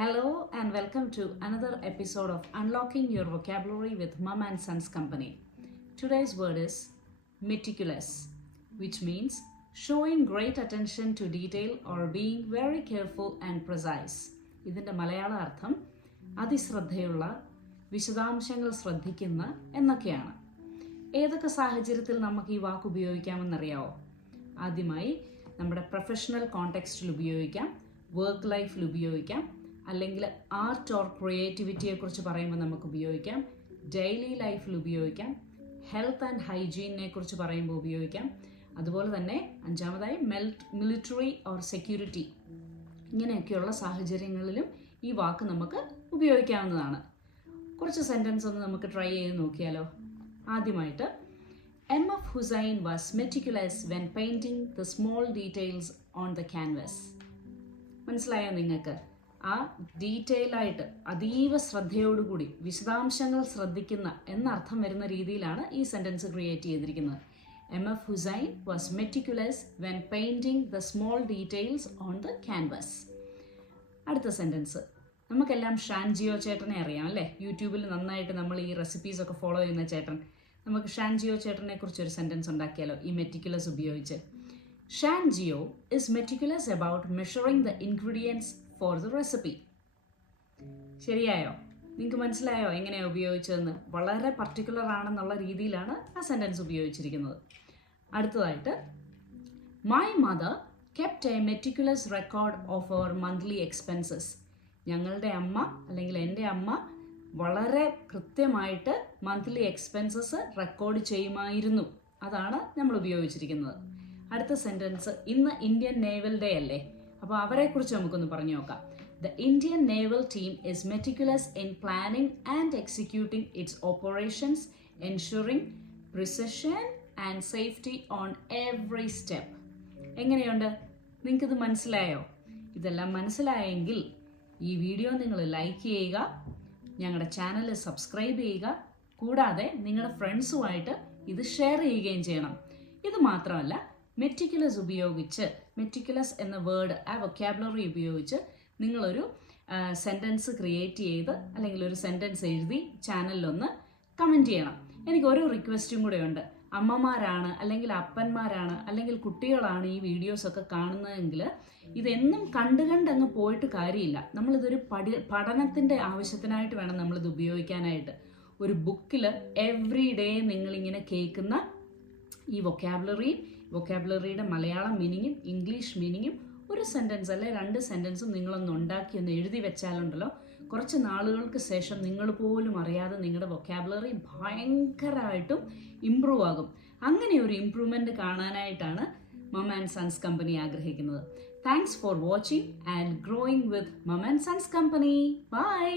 Hello and welcome to another episode of Unlocking Your Vocabulary with Mum and Sons Company. Today's word is meticulous, which means showing great attention to detail or being very careful and precise. ഇതിൻ്റെ മലയാള അർത്ഥം അതിശ്രദ്ധയുള്ള, വിശദാംശങ്ങൾ ശ്രദ്ധിക്കുന്ന എന്നൊക്കെയാണ്. ഏതൊക്കെ സാഹചര്യത്തിൽ നമുക്ക് ഈ വാക്ക് ഉപയോഗിക്കാമെന്നറിയാവോ? ആദ്യമായി നമ്മുടെ പ്രൊഫഷണൽ കോണ്ടെക്സ്റ്റിൽ ഉപയോഗിക്കാം, വർക്ക് ലൈഫിൽ ഉപയോഗിക്കാം, അല്ലെങ്കിൽ ആർട്ട് ഓർ ക്രിയേറ്റിവിറ്റിയെക്കുറിച്ച് പറയുമ്പോൾ നമുക്ക് ഉപയോഗിക്കാം, ഡെയിലി ലൈഫിൽ ഉപയോഗിക്കാം, ഹെൽത്ത് ആൻഡ് ഹൈജീനെ കുറിച്ച് പറയുമ്പോൾ ഉപയോഗിക്കാം. അതുപോലെ തന്നെ അഞ്ചാമതായി മിലിറ്ററി ഓർ സെക്യൂരിറ്റി, ഇങ്ങനെയൊക്കെയുള്ള സാഹചര്യങ്ങളിലും ഈ വാക്ക് നമുക്ക് ഉപയോഗിക്കാവുന്നതാണ്. കുറച്ച് സെൻറ്റൻസ് ഒന്ന് നമുക്ക് ട്രൈ ചെയ്ത് നോക്കിയാലോ. ആദ്യമായിട്ട്, M.F. Hussain was meticulous when painting the small details on the canvas. മനസ്സിലായോ നിങ്ങൾക്ക്? ആ ഡീറ്റെയിലായിട്ട് അതീവ ശ്രദ്ധയോടുകൂടി വിശദാംശങ്ങൾ ശ്രദ്ധിക്കുന്ന എന്നർത്ഥം വരുന്ന രീതിയിലാണ് ഈ സെൻറ്റൻസ് ക്രിയേറ്റ് ചെയ്തിരിക്കുന്നത്. M.F. Hussain was meticulous when painting the small details on the canvas. അടുത്ത സെൻറ്റൻസ്, നമുക്കെല്ലാം ഷാൻജിയോ ചേട്ടനെ അറിയാം അല്ലേ? യൂട്യൂബിൽ നന്നായിട്ട് നമ്മൾ ഈ റെസിപ്പീസൊക്കെ ഫോളോ ചെയ്യുന്ന ചേട്ടൻ. നമുക്ക് ഷാൻജിയോ ചേട്ടനെ കുറിച്ചൊരു സെൻറ്റൻസ് ഉണ്ടാക്കിയാലോ ഈ മെറ്റിക്കുലസ് ഉപയോഗിച്ച്. ഷാൻജിയോ is meticulous about measuring the ingredients for the recipe. ശരിയായോ? നിങ്ങൾക്ക് മനസ്സിലായോ എങ്ങനെയാണ് ഉപയോഗിച്ചതെന്ന്? വളരെ പർട്ടിക്കുലർ ആണെന്നുള്ള രീതിയിലാണ് ആ സെൻറ്റൻസ് ഉപയോഗിച്ചിരിക്കുന്നത്. അടുത്തതായിട്ട്, my mother kept a meticulous record of our monthly expenses. ഞങ്ങളുടെ അമ്മ അല്ലെങ്കിൽ എൻ്റെ അമ്മ വളരെ കൃത്യമായിട്ട് മന്ത്ലി എക്സ്പെൻസസ് റെക്കോർഡ് ചെയ്യുമായിരുന്നു. അതാണ് നമ്മൾ ഉപയോഗിച്ചിരിക്കുന്നത്. അടുത്ത സെൻറ്റൻസ്, ഇന്ന് ഇന്ത്യൻ നേവൽ ഡേ അല്ലേ? അപ്പോൾ അവരെക്കുറിച്ച് നമുക്കൊന്ന് പറഞ്ഞു നോക്കാം. The Indian naval team is meticulous in planning and executing its operations, ensuring precision and safety on every step. എങ്ങനെയുണ്ട്? നിങ്ങൾക്കിത് മനസ്സിലായോ? ഇതെല്ലാം മനസ്സിലായെങ്കിൽ ഈ വീഡിയോ നിങ്ങൾ ലൈക്ക് ചെയ്യുക, ഞങ്ങളുടെ ചാനൽ സബ്സ്ക്രൈബ് ചെയ്യുക, കൂടാതെ നിങ്ങളുടെ ഫ്രണ്ട്സുമായിട്ട് ഇത് ഷെയർ ചെയ്യുകയും ചെയ്യണം. ഇത് മാത്രമല്ല, മെറ്റിക്കുലസ് ഉപയോഗിച്ച്, മെറ്റിക്കുലസ് എന്ന വേർഡ്, ആ വൊക്കാബുലറി ഉപയോഗിച്ച് നിങ്ങളൊരു സെൻറ്റൻസ് ക്രിയേറ്റ് ചെയ്ത് അല്ലെങ്കിൽ ഒരു സെൻറ്റൻസ് എഴുതി ചാനലിലൊന്ന് കമൻറ്റ് ചെയ്യണം. എനിക്കൊരു റിക്വസ്റ്റും കൂടെ ഉണ്ട്. അമ്മമാരാണ് അല്ലെങ്കിൽ അപ്പന്മാരാണ് അല്ലെങ്കിൽ കുട്ടികളാണ് ഈ വീഡിയോസൊക്കെ കാണുന്നതെങ്കിൽ ഇതെന്നും കണ്ടുകണ്ടങ്ങ് പോയിട്ട് കാര്യമില്ല. നമ്മളിതൊരു പഠനത്തിൻ്റെ ആവശ്യത്തിനായിട്ട് വേണം നമ്മളിത് ഉപയോഗിക്കാനായിട്ട്. ഒരു ബുക്കിൽ എവ്രി ഡേ നിങ്ങളിങ്ങനെ കേൾക്കുന്ന ഈ വൊക്കാബുലറിയുടെ മലയാളം മീനിങ്ങും ഇംഗ്ലീഷ് മീനിങ്ങും ഒരു സെൻറ്റൻസ് അല്ലെ 2 സെൻറ്റൻസും നിങ്ങളൊന്ന് ഉണ്ടാക്കി ഒന്ന് എഴുതി വെച്ചാലുണ്ടല്ലോ, കുറച്ച് നാളുകൾക്ക് ശേഷം നിങ്ങൾ പോലും അറിയാതെ നിങ്ങളുടെ വൊക്കാബുലറി ഭയങ്കരമായിട്ടും ഇമ്പ്രൂവ് ആകും. അങ്ങനെ ഒരു ഇമ്പ്രൂവ്മെൻറ്റ് കാണാനായിട്ടാണ് മം ആൻഡ് സൺസ് കമ്പനി ആഗ്രഹിക്കുന്നത്. Thanks for watching and growing with mum and sons company. By.